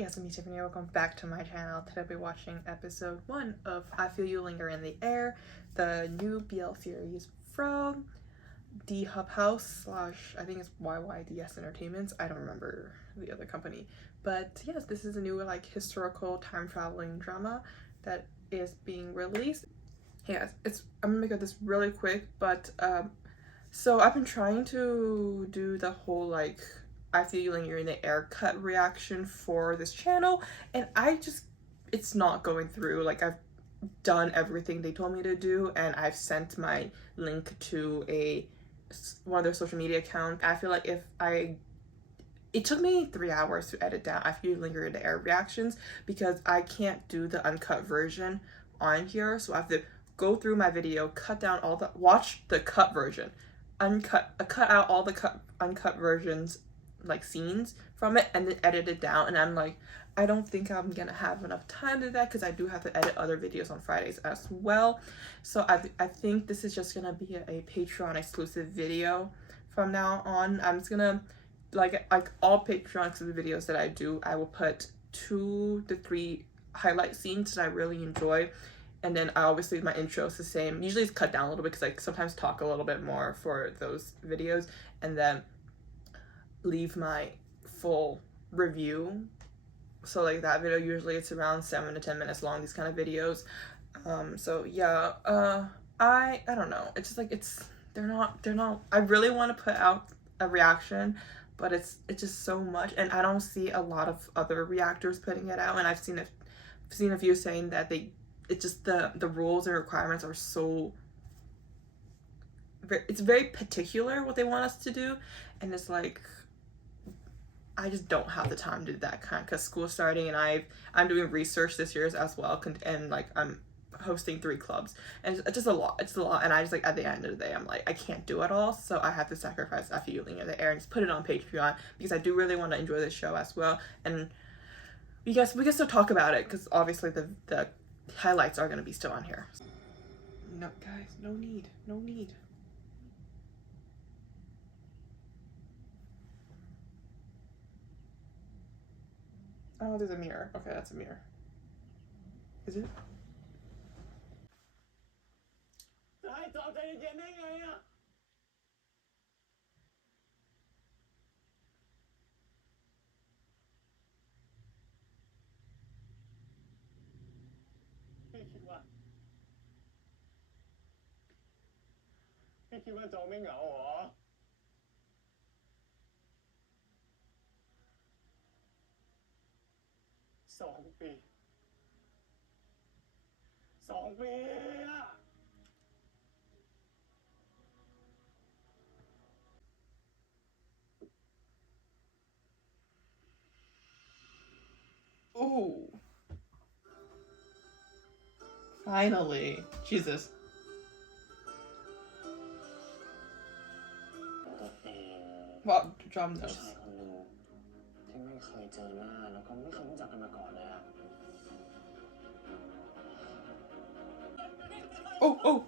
Hey guys, it's me Tiffany. Welcome back to my channel. Today I'll be watching episode 1 of I Feel You Linger in the Air, the new BL series from D Hub House / I think it's YYDS Entertainments. I don't remember the other company. But yes, this is a new like historical time traveling drama that is being released. Hey guys, I'm gonna make this really quick, but so I've been trying to do the whole like I Feel You Linger in the Air cut reaction for this channel, and it's not going through. Like, I've done everything they told me to do, and I've sent my link to one of their social media accounts. I feel like it took me 3 hours to edit down I Feel You Linger in the Air reactions because I can't do the uncut version on here, so I have to go through my video, watch the cut version, cut out all the uncut versions, like scenes from it, and then edit it down. And I'm like, I don't think I'm gonna have enough time to do that because I do have to edit other videos on Fridays as well. So I think this is just gonna be a Patreon exclusive video from now on. I'm just gonna like all Patreon exclusive videos that I do, I will put 2 to 3 highlight scenes that I really enjoy. And then obviously my intro is the same. Usually it's cut down a little bit because I sometimes talk a little bit more for those videos, and then leave my full review. So like that video, usually it's around 7 to 10 minutes long, these kind of videos. So yeah, I don't know. It's just like they're not. I really want to put out a reaction, but it's just so much, and I don't see a lot of other reactors putting it out, and I've seen a few saying that it's just the rules and requirements are so it's very particular what they want us to do, and it's like I just don't have the time to do that kind because school's starting, and I'm doing research this year as well, and like I'm hosting 3 clubs, and it's just a lot. It's a lot, and I just like at the end of the day I'm like I can't do it all, so I have to sacrifice I Feel You Linger in the Air and just put it on Patreon because I do really want to enjoy this show as well, and we can still talk about it because obviously the highlights are going to be still on here. No guys, no need. Oh, there's a mirror. Okay, that's a mirror. Is it? พี่คิดว่าโจไม่เหงาเหรอ2 ปี2 ปีอะ Oh, finally. Jesus. Well, drum ผู้ notes. ชายคนหนึ่งที่ไม่เคยเจอหน้าแล้วก็ไม่เคยรู้จักกันมาก่อนเลยอะ Oh.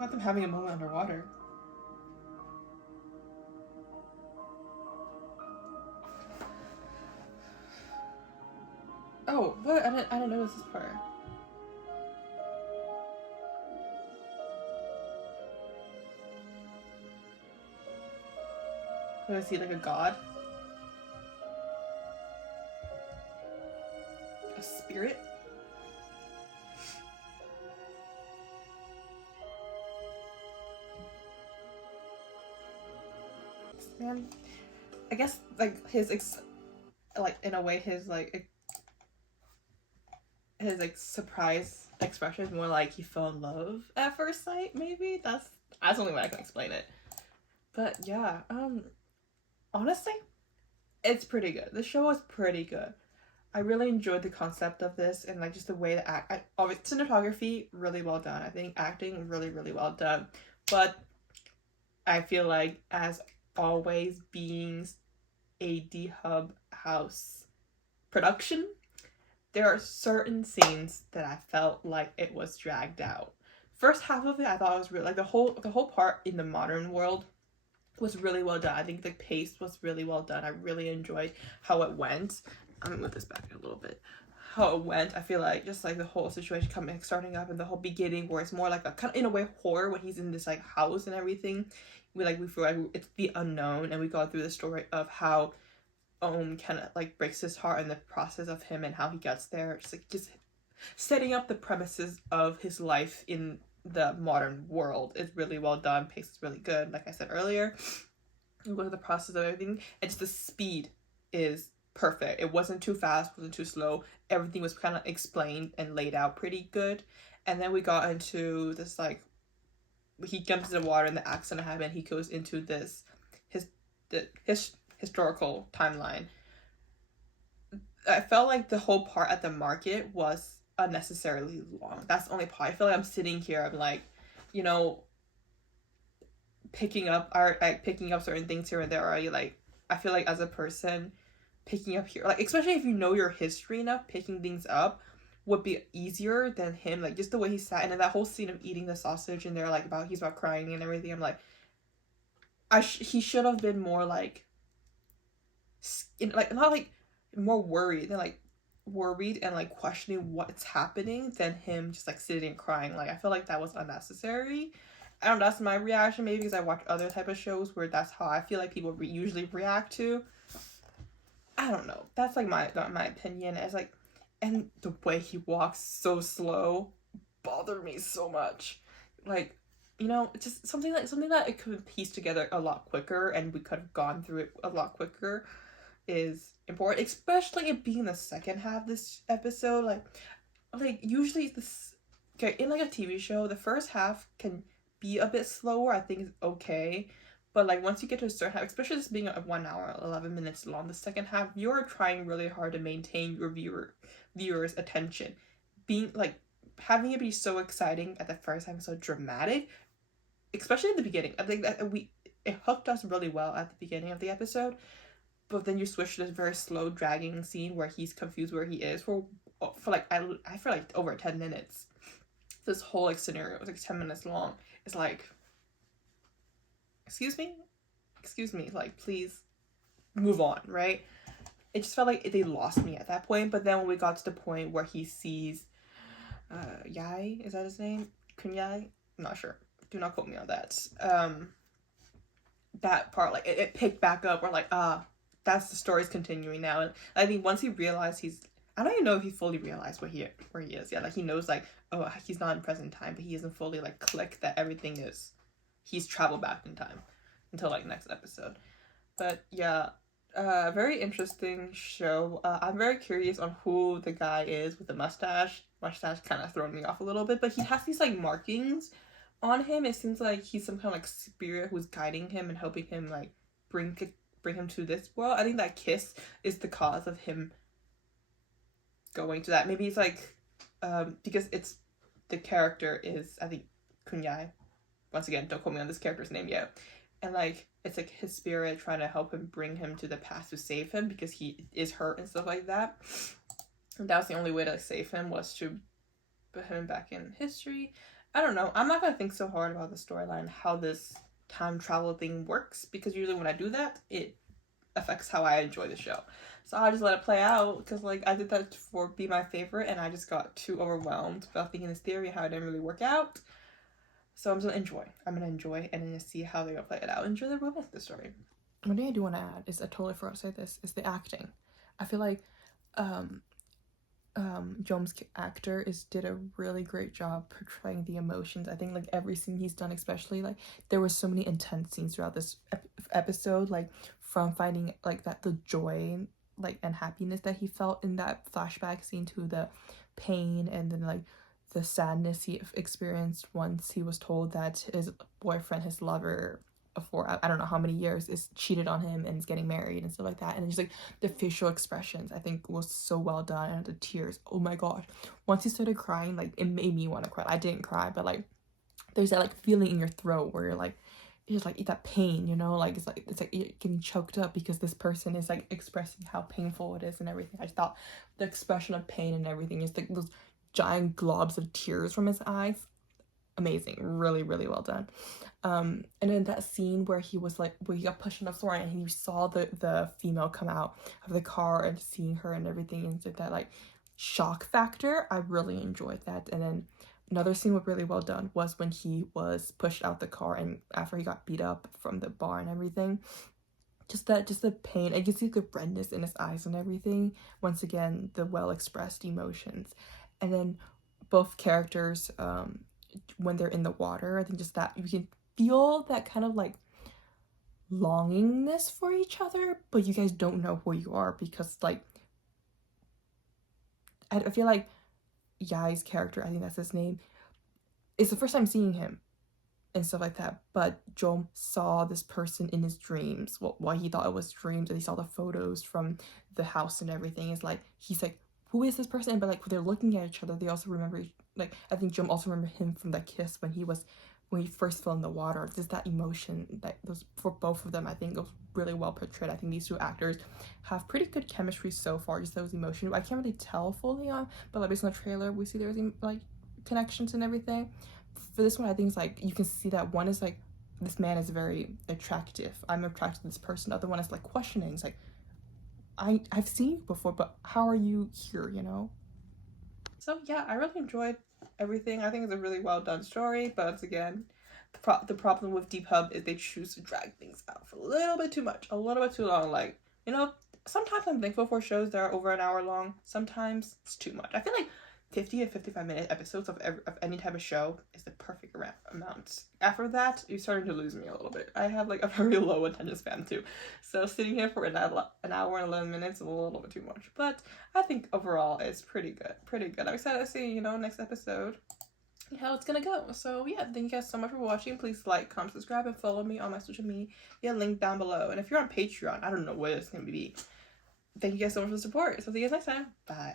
Not them having a moment underwater. Oh, what? I didn't notice this part. Do I see like a god? A spirit? Man, I guess like in a way his surprise expression is more like he fell in love at first sight. Maybe that's the only way I can explain it. But yeah, honestly, it's pretty good. The show is pretty good. I really enjoyed the concept of this and like just the way the obviously cinematography really well done. I think acting really well done, but I feel like as always being a D-Hub house production, there are certain scenes that I felt like it was dragged out. First half of it, I thought it was really like the whole part in the modern world was really well done. I think the pace was really well done. I really enjoyed how it went. I'm gonna move this back a little bit. How it went, I feel like just like the whole situation starting up and the whole beginning where it's more like a kind of in a way horror when he's in this like house and everything. We feel like it's the unknown, and we go through the story of how kind of like breaks his heart in the process of him and how he gets there. Just setting up the premises of his life in the modern world is really well done. Pace is really good, like I said earlier. You go through the process of everything, and just the speed is perfect. It wasn't too fast, wasn't too slow. Everything was kind of explained and laid out pretty good. And then we got into this like he jumps in the water and the accident happened. He goes into this his historical timeline. I felt like the whole part at the market was unnecessarily long. That's the only part. I feel like I'm sitting here, I'm like, you know, picking up certain things here and there. Are you like, I feel like as a person, picking up here, like especially if you know your history enough, picking things up would be easier than him. Like just the way he sat, and then that whole scene of eating the sausage, and they're like he's about crying and everything. I'm like, he should have been more like not like more worried and like questioning what's happening than him just like sitting and crying. Like I feel like that was unnecessary. I don't know, that's my reaction, maybe because I watch other type of shows where that's how I feel like people usually react to. I don't know, that's like my opinion. It's like, and the way he walks so slow bothered me so much. Like, you know, just something that it could piece together a lot quicker and we could have gone through it a lot quicker is important, especially it being the second half of this episode. Like usually this, okay, in like a TV show, the first half can be a bit slower. I think it's okay, but like once you get to a certain half, especially this being a 1 hour 11 minutes long, the second half you're trying really hard to maintain your viewers attention, being like having it be so exciting at the first time, so dramatic, especially at the beginning. I think that it hooked us really well at the beginning of the episode, but then you switch to this very slow dragging scene where he's confused where he is for like I feel like over 10 minutes. This whole like scenario was like 10 minutes long. It's like, excuse me, like please move on, right? It just felt like they lost me at that point. But then when we got to the point where he sees Yai, is that his name? Kunyai? I'm not sure. Do not quote me on that. That part, like it picked back up. We're like, that's the story's continuing now. And I think once he realized I don't even know if he fully realized where he is. Yeah, like he knows like, oh, he's not in present time, but he isn't fully like clicked that everything is, he's traveled back in time until like next episode. But yeah, very interesting show. I'm very curious on who the guy is with the mustache. Mustache kind of thrown me off a little bit, but he has these like markings on him. It seems like he's some kind of like spirit who's guiding him and helping him like bring him to this world. I think that kiss is the cause of him going to that. Maybe it's like because it's the character is, I think, Kunyai. Once again, don't quote me on this character's name yet. And like it's like his spirit trying to help him, bring him to the past to save him because he is hurt and stuff like that. And that was the only way to save him, was to put him back in history. I don't know. I'm not gonna think so hard about the storyline, how this time travel thing works, because usually when I do that, it affects how I enjoy the show. So I just let it play out, because like I did that for Be My Favorite and I just got too overwhelmed about thinking this theory and how it didn't really work out. So I'm gonna enjoy and I'm gonna see how they're gonna play it out. Enjoy the romance of the story. One thing I do want to add is, I totally forgot to say this, is the acting. I feel like Jom's actor did a really great job portraying the emotions. I think like every scene he's done, especially like there were so many intense scenes throughout this episode, like from finding like that the joy like and happiness that he felt in that flashback scene to the pain and then like the sadness he experienced once he was told that his boyfriend, his lover, for I don't know how many years is cheated on him and is getting married and stuff like that. And just like the facial expressions, I think was so well done, and the tears, oh my gosh, once he started crying, like it made me want to cry. I didn't cry, but like there's that like feeling in your throat where you're like, it's like that pain, you know, like it's like you're getting choked up because this person is like expressing how painful it is and everything. I just thought the expression of pain and everything is like those giant globs of tears from his eyes, amazing, really really well done. And then that scene where he was like, where he got pushed on the floor and he saw the female come out of the car and seeing her and everything, and so that like shock factor, I really enjoyed that. And then another scene was really well done was when he was pushed out the car and after he got beat up from the bar and everything, just the pain, I can see the redness in his eyes and everything. Once again, the well expressed emotions. And then both characters, when they're in the water, I think just that you can feel that kind of like longingness for each other, but you guys don't know who you are because like I feel like Yai's character, I think that's his name, it's the first time seeing him and stuff like that, but Jom saw this person in his dreams, well, why he thought it was dreams, and he saw the photos from the house and everything. It's like he's like, who is this person? But like when they're looking at each other, they also remember, like I think Jom also remember him from that kiss when he first fell in the water. Just that emotion that was for both of them, I think it was really well portrayed. I think these two actors have pretty good chemistry so far. Just those emotions, I can't really tell fully on, but like based on the trailer, we see there's like connections and everything. For this one, I think it's like you can see that one is like, this man is very attractive, I'm attracted to this person. The other one is like questioning, it's like I've seen you before, but how are you here, you know? So yeah, I really enjoyed everything. I think it's a really well done story, but once again, the problem with Deep Hub is they choose to drag things out for a little bit too much, a little bit too long. Like, you know, sometimes I'm thankful for shows that are over an hour long. Sometimes it's too much. I feel like 50 to 55-minute episodes of any type of show is the perfect amount. After that, you're starting to lose me a little bit. I have like a very low attention span too. So sitting here for an hour and 11 minutes is a little bit too much. But I think overall it's pretty good. Pretty good. I'm excited to see, you know, next episode how it's gonna go. So yeah, thank you guys so much for watching. Please like, comment, subscribe, and follow me on my social media link down below. And if you're on Patreon, I don't know what it's gonna be. Thank you guys so much for the support. So see you guys next time. Bye.